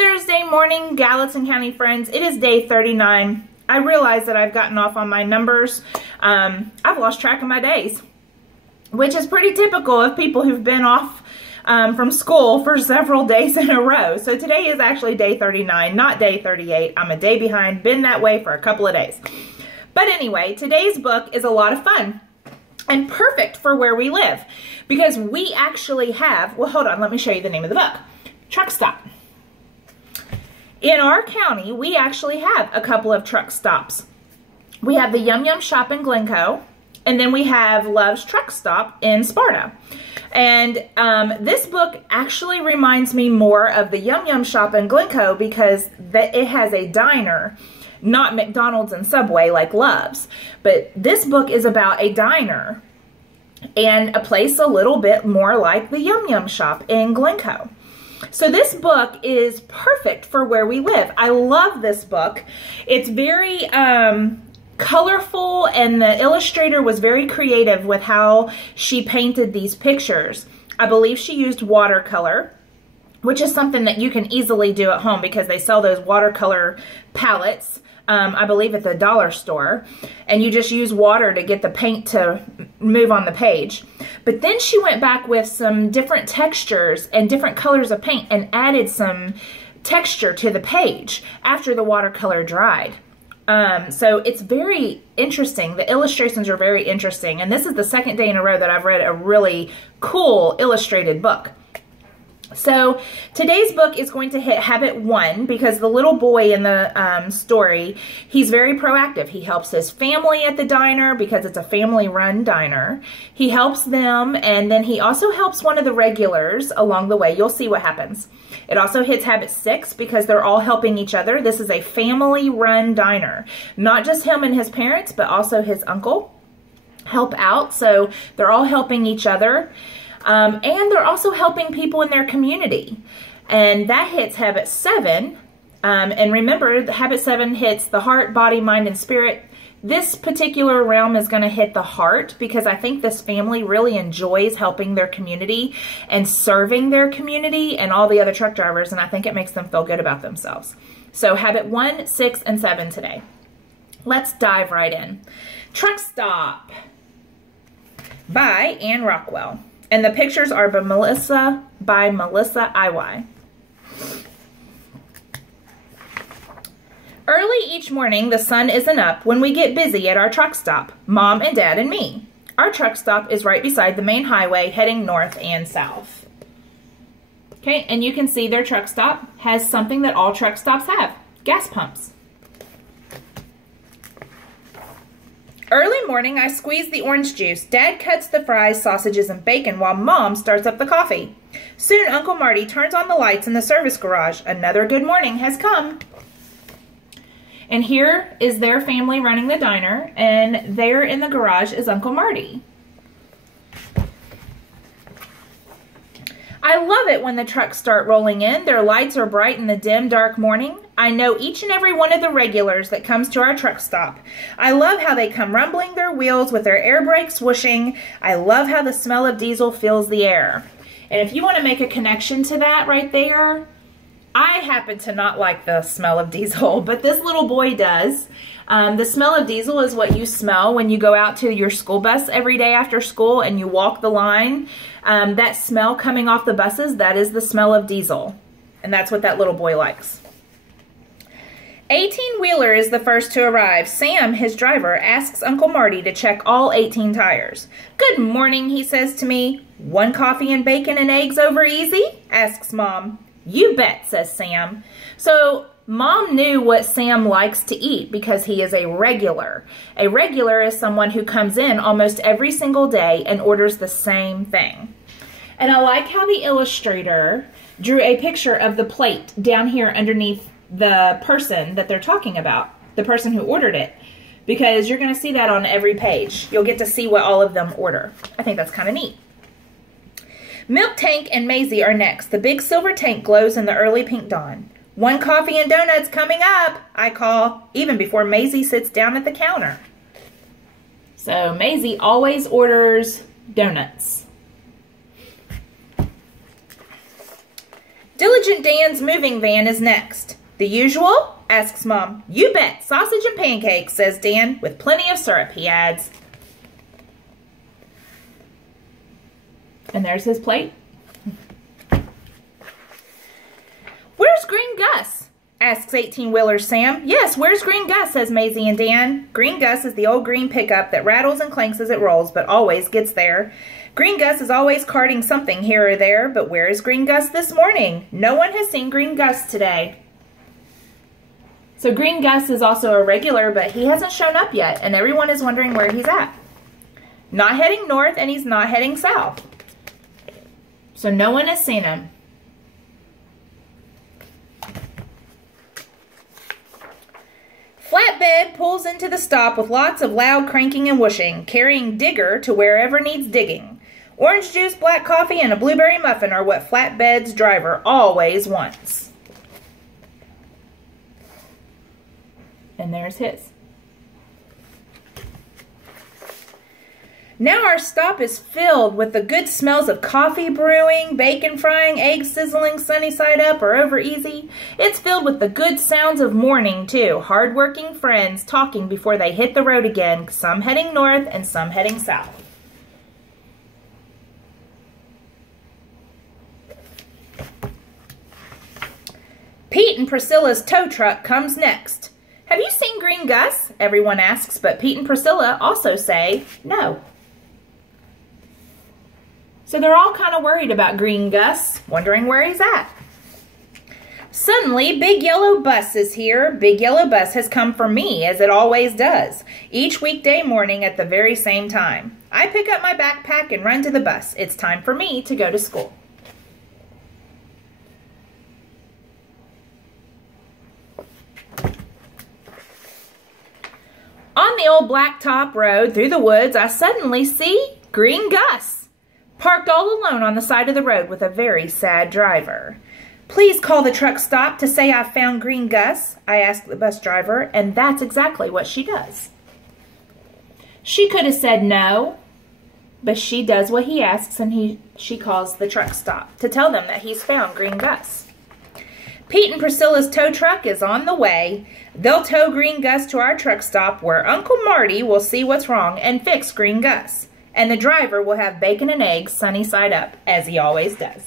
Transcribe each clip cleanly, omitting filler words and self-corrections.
Thursday morning, Gallatin County friends. It is day 39. I realize that I've gotten off on my numbers. I've lost track of my days, which is pretty typical of people who've been off from school for several days in a row. So today is actually day 39, not day 38. I'm a day behind, been that way for a couple of days. But anyway, today's book is a lot of fun and perfect for where we live because we actually have, well, hold on, let me show you the name of the book. Truck Stop. In our county, we actually have a couple of truck stops. We have the Yum Yum Shop in Glencoe, and then we have Love's Truck Stop in Sparta. And this book actually reminds me more of the Yum Yum Shop in Glencoe because it has a diner, not McDonald's and Subway like Love's. But this book is about a diner and a place a little bit more like the Yum Yum Shop in Glencoe. So this book is perfect for where we live. I love this book. It's very colorful, and the illustrator was very creative with how she painted these pictures. I believe she used watercolor, which is something that you can easily do at home because they sell those watercolor palettes, I believe at the dollar store, and you just use water to get the paint to move on the page. But then she went back with some different textures and different colors of paint and added some texture to the page after the watercolor dried. So it's very interesting. The illustrations are very interesting, and this is the second day in a row that I've read a really cool illustrated book. So today's book is going to hit habit 1 because the little boy in the story, he's very proactive. He helps his family at the diner because it's a family-run diner. He helps them, and then he also helps one of the regulars along the way. You'll see what happens. It also hits habit 6 because they're all helping each other. This is a family-run diner. Not just him and his parents, but also his uncle help out. So they're all helping each other. And they're also helping people in their community. And that hits habit 7. And remember, habit 7 hits the heart, body, mind, and spirit. This particular realm is going to hit the heart because I think this family really enjoys helping their community and serving their community and all the other truck drivers. And I think it makes them feel good about themselves. So habit 1, 6, and 7 today. Let's dive right in. Truck Stop by Anne Rockwell. And the pictures are by Melissa IY. Early each morning, the sun isn't up when we get busy at our truck stop, Mom and Dad and me. Our truck stop is right beside the main highway heading north and south. Okay, and you can see their truck stop has something that all truck stops have, gas pumps. Early morning, I squeeze the orange juice. Dad cuts the fries, sausages, and bacon while Mom starts up the coffee. Soon, Uncle Marty turns on the lights in the service garage. Another good morning has come. And here is their family running the diner, and there in the garage is Uncle Marty. I love it when the trucks start rolling in. Their lights are bright in the dim, dark morning. I know each and every one of the regulars that comes to our truck stop. I love how they come rumbling their wheels with their air brakes whooshing. I love how the smell of diesel fills the air. And if you want to make a connection to that right there, I happen to not like the smell of diesel, but this little boy does. The smell of diesel is what you smell when you go out to your school bus every day after school and you walk the line. That smell coming off the buses, that is the smell of diesel. And that's what that little boy likes. 18-wheeler is the first to arrive. Sam, his driver, asks Uncle Marty to check all 18 tires. Good morning, he says to me. 1 coffee and bacon and eggs over easy? Asks Mom. You bet, says Sam. So Mom knew what Sam likes to eat because he is a regular. A regular is someone who comes in almost every single day and orders the same thing. And I like how the illustrator drew a picture of the plate down here underneath the person that they're talking about, the person who ordered it, because you're going to see that on every page. You'll get to see what all of them order. I think that's kind of neat. Milk Tank and Maisie are next. The big silver tank glows in the early pink dawn. 1 coffee and donuts coming up, I call, even before Maisie sits down at the counter. So Maisie always orders donuts. Diligent Dan's moving van is next. The usual? Asks Mom. You bet. Sausage and pancakes, says Dan, with plenty of syrup, he adds. And there's his plate. Where's Green Gus? Asks 18-wheeler Sam. Yes, where's Green Gus, says Maisie and Dan. Green Gus is the old green pickup that rattles and clanks as it rolls, but always gets there. Green Gus is always carting something here or there, but where is Green Gus this morning? No one has seen Green Gus today. So Green Gus is also a regular, but he hasn't shown up yet, and everyone is wondering where he's at. Not heading north, and he's not heading south. So no one has seen him. Flatbed pulls into the stop with lots of loud cranking and whooshing, carrying digger to wherever needs digging. Orange juice, black coffee, and a blueberry muffin are what Flatbed's driver always wants. And there's his. Now our stop is filled with the good smells of coffee brewing, bacon frying, eggs sizzling sunny side up or over easy. It's filled with the good sounds of morning too. Hard-working friends talking before they hit the road again, some heading north and some heading south. Pete and Priscilla's tow truck comes next. Have you seen Green Gus? Everyone asks, but Pete and Priscilla also say no. So they're all kind of worried about Green Gus, wondering where he's at. Suddenly, Big Yellow Bus is here. Big Yellow Bus has come for me, as it always does, each weekday morning at the very same time. I pick up my backpack and run to the bus. It's time for me to go to school. On the old blacktop road through the woods, I suddenly see Green Gus, parked all alone on the side of the road with a very sad driver. Please call the truck stop to say I've found Green Gus, I asked the bus driver, and that's exactly what she does. She could have said no, but she does what he asks, and she calls the truck stop to tell them that he's found Green Gus. Pete and Priscilla's tow truck is on the way. They'll tow Green Gus to our truck stop where Uncle Marty will see what's wrong and fix Green Gus. And the driver will have bacon and eggs sunny side up, as he always does.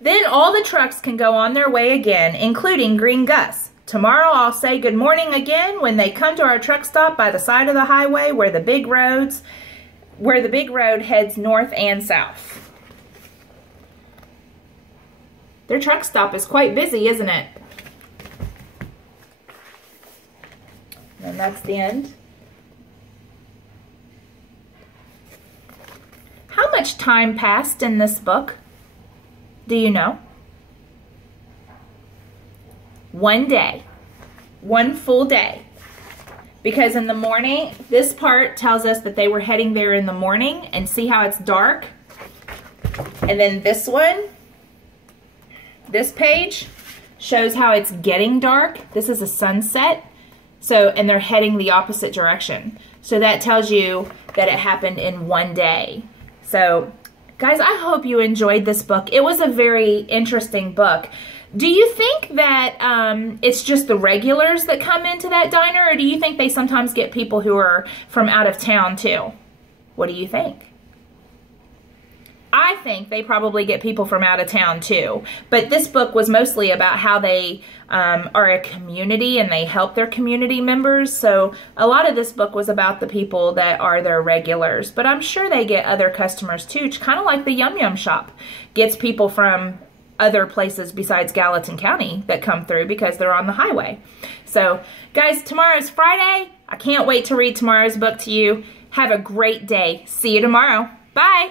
Then all the trucks can go on their way again, including Green Gus. Tomorrow I'll say good morning again when they come to our truck stop by the side of the highway where the big road heads north and south. Their truck stop is quite busy, isn't it? And that's the end. How much time passed in this book? Do you know? One day. One full day. Because in the morning, this part tells us that they were heading there in the morning, and see how it's dark? And then this one, this page, shows how it's getting dark. This is a sunset. So, and they're heading the opposite direction. So that tells you that it happened in one day. So, guys, I hope you enjoyed this book. It was a very interesting book. Do you think that it's just the regulars that come into that diner, or do you think they sometimes get people who are from out of town too? What do you think? I think they probably get people from out of town too. But this book was mostly about how they are a community and they help their community members. So a lot of this book was about the people that are their regulars. But I'm sure they get other customers too, kind of like the Yum Yum shop gets people from other places besides Gallatin County that come through because they're on the highway. So guys, tomorrow's Friday. I can't wait to read tomorrow's book to you. Have a great day. See you tomorrow. Bye.